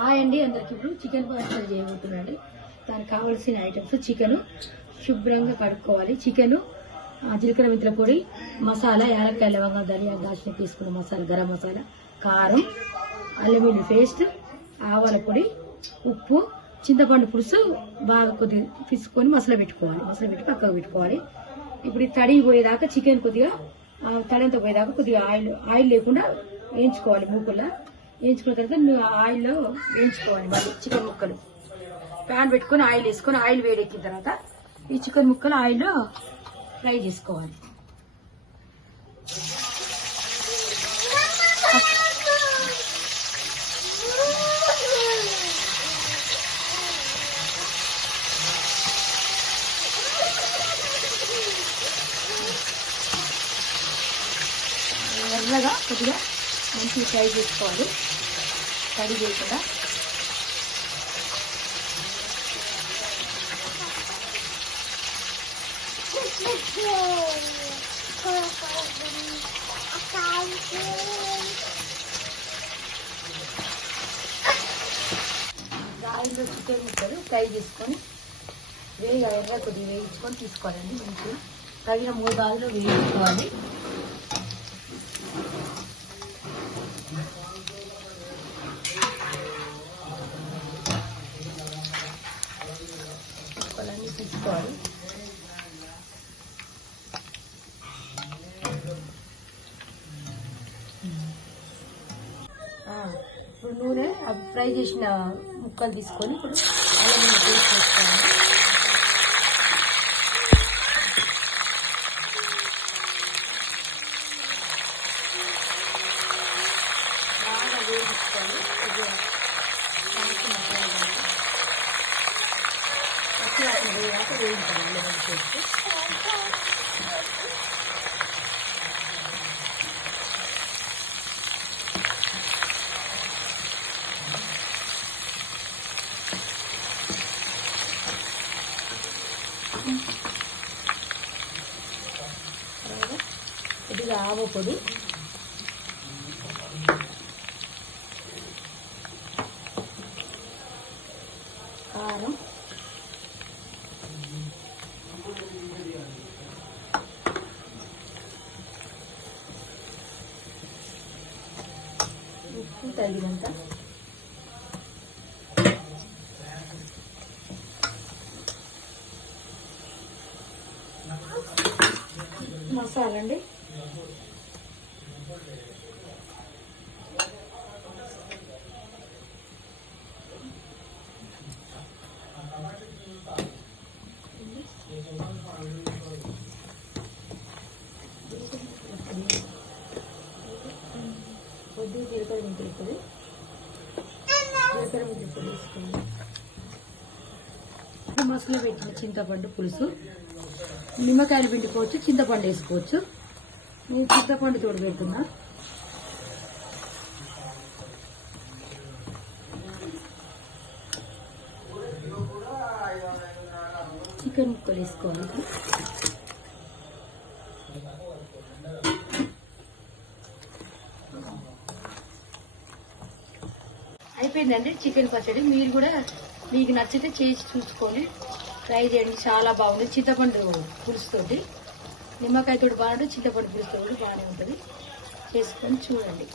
Hi అండి అందరికి. ఇప్పుడు చికెన్ పచ్చడి చేయబోతున్నాండి. దానికి కావాల్సిన ఐటమ్స్: చికెన్ శుభ్రంగా కడుక్కోవాలి, చికెన్, జీలకర్ర మెంతుల పొడి, మసాలా, యాలక్కాయ, లవంగం, ధనియా, దాల్చిన తీసుకున్న మసాలా, గరం మసాలా, కారం, అల్లం వెల్లుల్లి పేస్ట్, ఆవాల పొడి, ఉప్పు, చింతపండు పులుసు బాగా కొద్దిగా తీసుకొని మసాలా పెట్టుకోవాలి. మసాలా పెట్టి పక్కకు పెట్టుకోవాలి. ఇప్పుడు తడి పోయేదాకా చికెన్ కొద్దిగా తడంతా పోయేదాకా కొద్దిగా ఆయిల్ లేకుండా వేయించుకోవాలి. మూకుల్లా వేయించుకున్న తర్వాత ఆయిల్లో వేయించుకోవాలి. మళ్ళీ చికెన్ ముక్కలు ప్యాన్ పెట్టుకుని ఆయిల్ వేసుకొని ఆయిల్ వేడెక్కిన తర్వాత ఈ చికెన్ ముక్కలు ఆయిల్లో ఫ్రై చేసుకోవాలి. ఎర్రగా కొద్దిగా మంచిగా ఫ్రై చేసుకోవాలి, తడి చేయకుండా. ఆయిల్లో చికెన్ ముక్కలు ఫ్రై చేసుకొని ఎర్ర కొద్దిగా వేయించుకొని తీసుకోవాలండి. మంచిగా తగిన మోతాదులో వేయించుకోవాలి. ముక్కలన్నీ తీసుకోవాలి. ఇప్పుడు నూనె ఫ్రై చేసిన ముక్కలు తీసుకొని ఇప్పుడు అల్లం పేస్ట్ వేసుకోవాలి. బాగా వేయించుకోవాలి. పచ్చివాసన వేయాక వేయించాలి అల్లం పేస్ట్. కొద్దిగా ఆవ పొడి, కారం, ఉప్పు తగినంత, మసాలా అండి. కొద్దిగా జీలకర్ర మెంతుల పొడి వేసుకోండి. మసాలా పెట్టిన చింతపండు పులుసు, నిమ్మకాయలు పిండుకోవచ్చు, చింతపండు వేసుకోవచ్చు. నేను చింతపండు తోడు పెడుతున్నా. చికెన్ ముక్కలు వేసుకోవాలి. అయిపోయిందండి చికెన్ పచ్చడి. మీరు కూడా మీకు నచ్చితే చేసి చూసుకొని ట్రై చేయండి, చాలా బాగుంది. చింతపండు పులుసుతోటి, నిమ్మకాయతోటి బాగుంటుంది, చింతపండు పులుసుతో కూడా బాగానే ఉంటుంది. చేసుకొని చూడండి.